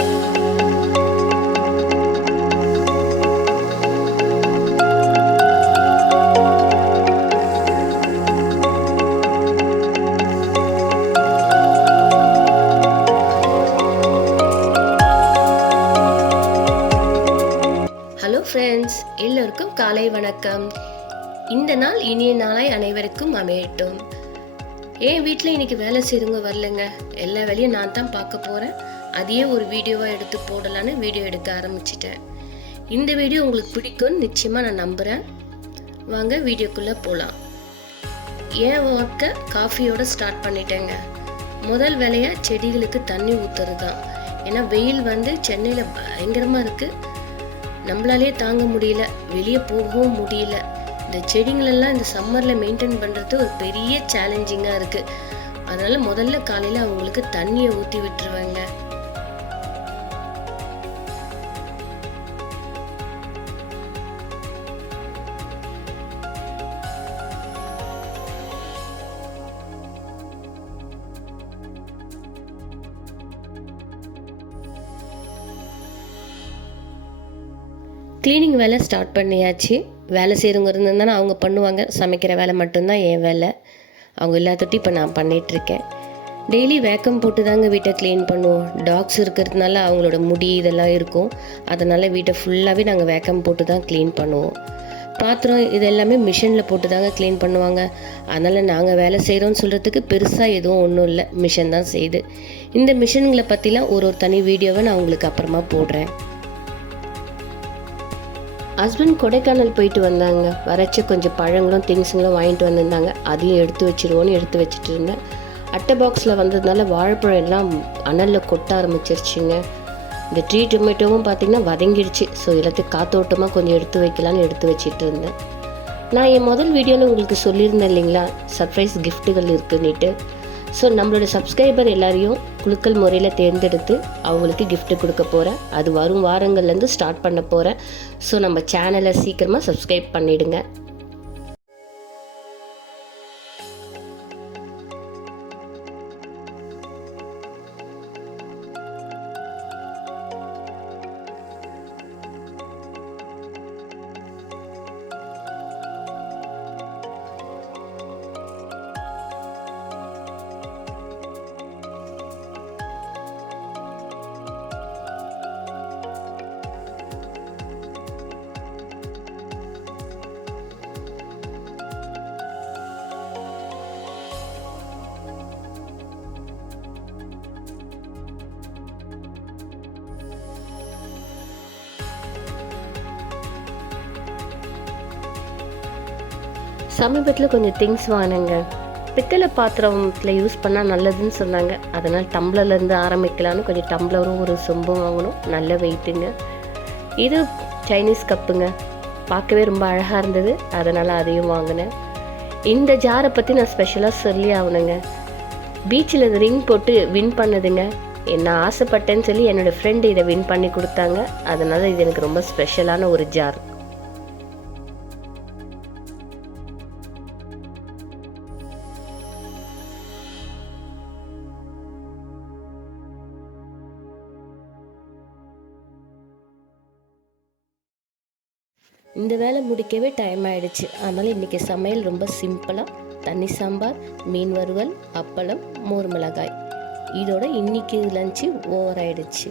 Hello friends, எல்லோருக்கும் காலை வணக்கம். இந்த நாள் இனிய நாளாய் அனைவருக்கும் அமையட்டும். என் வீட்டில் இன்னைக்கு வேலை செய்கிறவங்க வரலங்க. எல்லா வேலையும் நான் தான் பார்க்க போகிறேன். அதையே ஒரு வீடியோவாக எடுத்து போடலான்னு வீடியோ எடுக்க ஆரம்பிச்சிட்டேன். இந்த வீடியோ உங்களுக்கு பிடிக்கும்னு நிச்சயமாக நான் நம்புகிறேன். வாங்க வீடியோக்குள்ளே போகலாம். என் ஒர்க்கை காஃபியோட ஸ்டார்ட் பண்ணிட்டேங்க. முதல் வேலையாக செடிகளுக்கு தண்ணி ஊற்றுறது தான். ஏன்னா வெயில் சென்னையில் பயங்கரமாக இருக்குது. நம்மளாலே தாங்க முடியல, வெளியே போகவும் முடியல. இந்த செடிங்களெல்லாம் இந்த சம்மரில் மெயின்டைன் பண்ணுறது ஒரு பெரிய சேலஞ்சிங்காக இருக்குது. அதனால் முதல்ல காலையில் அவங்களுக்கு தண்ணியை ஊற்றி விட்டுருவேங்க. க்ளீனிங் வேலை ஸ்டார்ட் பண்ணியாச்சு. வேலை செய்கிறவங்க இருந்திருந்தானே அவங்க பண்ணுவாங்க. சமைக்கிற வேலை மட்டும்தான் என் வேலை. அவங்க எல்லாத்தையும் இப்போ நான் பண்ணிகிட்ருக்கேன். டெய்லி வேக்கம் போட்டு தாங்க வீட்டை க்ளீன் பண்ணுவோம். டாக்ஸ் இருக்கிறதுனால அவங்களோட முடி இதெல்லாம் இருக்கும். அதனால் வீட்டை ஃபுல்லாகவே நாங்கள் வேக்கம் போட்டு தான் க்ளீன் பண்ணுவோம். பாத்திரம் இது எல்லாமே மிஷினில் போட்டு தாங்க க்ளீன் பண்ணுவாங்க. அதனால் நாங்கள் வேலை செய்கிறோன்னு சொல்கிறதுக்கு பெருசாக எதுவும் ஒன்றும் இல்லை, மிஷின் தான் செய்யுது. இந்த மிஷின்களை பற்றிலாம் ஒரு தனி வீடியோவை நான் உங்களுக்கு அப்புறமா போடுறேன். ஹஸ்பண்ட் கொடைக்கானல் போயிட்டு வந்தாங்க. வரைச்ச கொஞ்சம் பழங்களும் திங்ஸுங்களும் வாங்கிட்டு வந்திருந்தாங்க. அதையும் எடுத்து வச்சுருவோன்னு எடுத்து வச்சுட்டு இருந்தேன். அட்டை பாக்ஸில் வந்ததுனால வாழைப்பழம் எல்லாம் அனலில் கொட்ட ஆரம்பிச்சிருச்சுங்க. இந்த ட்ரீ டொமேட்டோவும் பார்த்திங்கன்னா வதங்கிடுச்சு. ஸோ எல்லாத்தையும் காத்தோட்டமாக கொஞ்சம் எடுத்து வைக்கலான்னு எடுத்து வச்சுட்டு இருந்தேன். நான் என் முதல் வீடியோவில் உங்களுக்கு சொல்லியிருந்தேன் இல்லைங்களா, சர்ப்ரைஸ் கிஃப்ட்டுகள் இருக்குன்னுட்டு. ஸோ நம்மளோட சப்ஸ்கிரைபர் எல்லாரையும் குலுக்கல் முறையில் தேர்ந்தெடுத்து அவங்களுக்கு கிஃப்ட்டு கொடுக்க போகிறேன். அது வரும் வாரங்கள்லேருந்து ஸ்டார்ட் பண்ண போகிறேன். ஸோ நம்ம சேனலை சீக்கிரமாக சப்ஸ்கிரைப் பண்ணிவிடுங்க. சமீபத்தில் கொஞ்சம் திங்ஸ் வாங்கினேங்க. பித்தளை பாத்திரத்தில் யூஸ் பண்ணால் நல்லதுன்னு சொன்னாங்க. அதனால் டம்ளர்லேருந்து ஆரம்பிக்கலான்னு கொஞ்சம் டம்ளரும் ஒரு சொம்பும் வாங்கணும். நல்ல வெயிட்டுங்க. இது சைனீஸ் கப்புங்க. பார்க்கவே ரொம்ப அழகாக இருந்தது. அதனால் அதையும் வாங்கினேன். இந்த ஜாரை பற்றி நான் ஸ்பெஷலாக சொல்லி ஆகணுங்க. பீச்சில் இது ரிங் போட்டு வின் பண்ணதுங்க. நான் ஆசைப்பட்டேன்னு சொல்லி என்னோடய ஃப்ரெண்டு இதை வின் பண்ணி கொடுத்தாங்க. அதனால் இது எனக்கு ரொம்ப ஸ்பெஷலான ஒரு ஜார். இந்த வேலை முடிக்கவே டைம் ஆகிடுச்சு. அதனால் இன்றைக்கி சமையல் ரொம்ப சிம்பிளாக தண்ணி சாம்பார், மீன் வறுவல், அப்பளம், மோர் மிளகாய். இதோட இன்றைக்கி லஞ்சு ஓவர் ஆகிடுச்சு.